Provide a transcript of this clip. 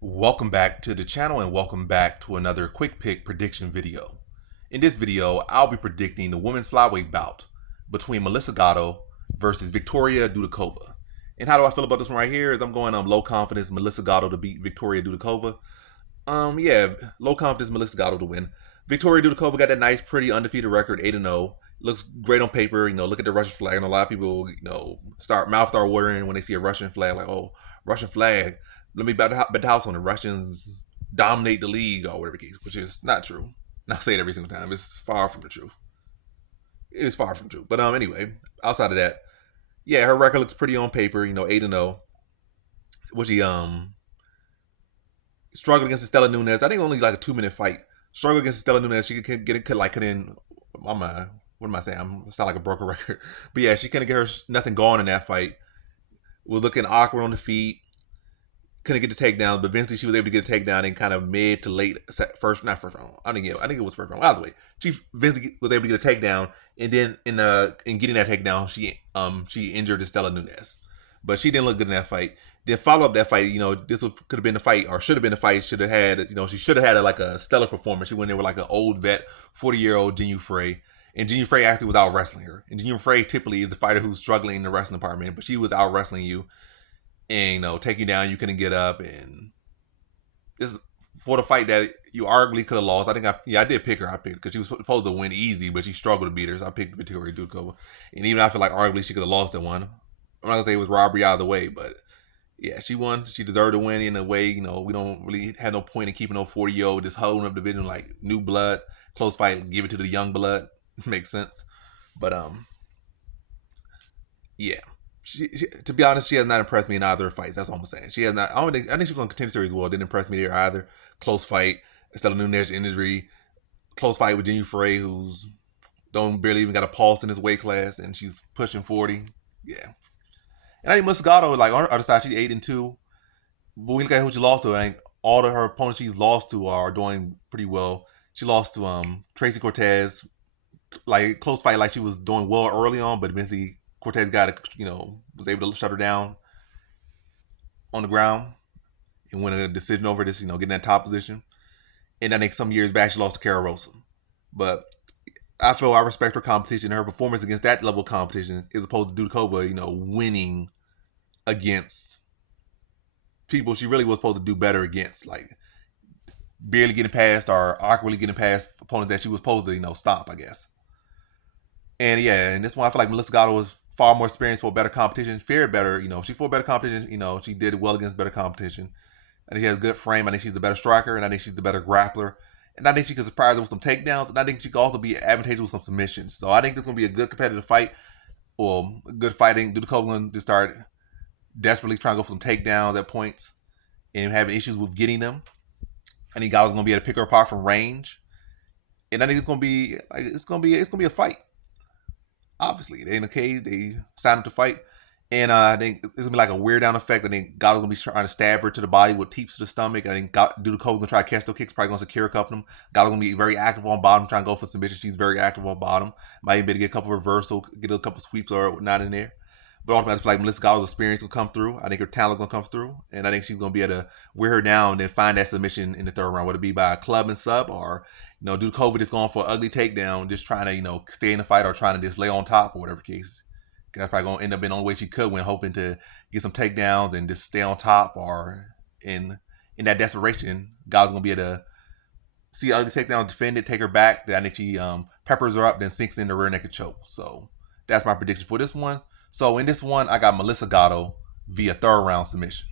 Welcome back to the channel and welcome back to another quick pick prediction video. In this video, I'll be predicting the women's flyweight bout between Melissa Gatto versus Victoria Dudakova. And how do I feel about this one right here is I'm going low confidence Melissa Gatto to beat Victoria Dudakova. Yeah, low confidence Melissa Gatto to win. Victoria Dudakova got that nice, pretty undefeated record, 8-0. Looks great on paper. Look at the Russian flag. And a lot of people, start watering when they see a Russian flag. Like, oh, Russian flag. Let me bet the house on the Russians dominate the league or whatever the case, which is not true. Not say it every single time. It's far from the truth. It is far from true. But anyway, outside of that, yeah, her record looks pretty on paper. 8-0. Which he struggled against Stella Nunes. I think only like a 2-minute fight. Struggled against Stella Nunes. She could get it, couldn't. What am I saying? I sound like a broken record. But yeah, she couldn't get her nothing going in that fight. Was looking awkward on the feet. Couldn't get the takedown, but eventually she was able to get a takedown in kind of mid to late not first round. I think it was first round. Either way, she eventually was able to get a takedown, and then in getting that takedown, she injured Stella Nunes, but she didn't look good in that fight. Then follow up that fight, this could have been the fight, or should have been the fight. Should have had, she should have had like a stellar performance. She went there with like an old vet, 40-year-old Jinh Frey. And Jinh Frey actually was out wrestling her. And Jinh Frey typically is the fighter who's struggling in the wrestling department, but she was out wrestling you. And take you down, you couldn't get up, and this for the fight that you arguably could have lost. I think I did pick her. I picked because she was supposed to win easy, but she struggled to beat her. So I picked Victoria Dudakova, and even I feel like arguably she could have lost that one. I'm not gonna say it was robbery out of the way, but yeah, she won. She deserved to win in a way. We don't really have no point in keeping no 40-year-old just holding up the division like new blood, close fight, give it to the young blood. Makes sense, but yeah. To be honest, she has not impressed me in either fights. That's all I'm saying. She has not. I think she was on Contender Series. Well, didn't impress me there either. Close fight. Stella Nunes injury. Close fight with Jinh Frey, who's barely even got a pulse in his weight class, and she's pushing 40. Yeah. And I think Melissa Gatto, like on her other side, she's 8-2. But we look at who she lost to. I think all of her opponents she's lost to are doing pretty well. She lost to Tracy Cortez, like close fight, like she was doing well early on, but eventually Cortez was able to shut her down on the ground and win a decision over this, getting that top position. And I think some years back she lost to Cara Rosa. But I feel I respect her competition, her performance against that level of competition, as opposed to Dudakova, winning against people she really was supposed to do better against, like barely getting past or awkwardly getting past opponents that she was supposed to, stop, I guess. And yeah, and this one I feel like Melissa Gatto was far more experienced for better competition, fared better. She fought better competition. She did well against better competition. I think she has a good frame. I think she's a better striker, and I think she's the better grappler. And I think she could surprise her with some takedowns, and I think she could also be advantageous with some submissions. So I think this is going to be a good competitive fight, or good fighting. Dudakova going to start desperately trying to go for some takedowns at points and having issues with getting them. I think Gatto's going to be able to pick her apart from range, and I think it's going to be a fight. Obviously, they in the cage, they signed up to fight. And I think it's gonna be like a weird down effect. I think Gatto's gonna be trying to stab her to the body with teeps to the stomach. I think Dudakova's gonna try to catch those kicks, probably gonna secure a couple of them. Gatto's gonna be very active on bottom, trying to go for submission. She's very active on bottom. Might even be able to get a couple of reversal, get a couple of sweeps or not in there. But ultimately, I feel like Melissa Gatto's experience will come through. I think her talent gonna come through, and I think she's gonna be able to wear her down and then find that submission in the third round, whether it be by a club and sub or Dudakova just going for an ugly takedown, just trying to stay in the fight or trying to just lay on top or whatever case. That's probably gonna end up being the only way she could win, hoping to get some takedowns and just stay on top. Or in that desperation, Gatto's gonna be able to see ugly takedown, defend it, take her back. Then I think she peppers her up, then sinks in the rear naked choke. So that's my prediction for this one. So in this one, I got Melissa Gatto via third round submission.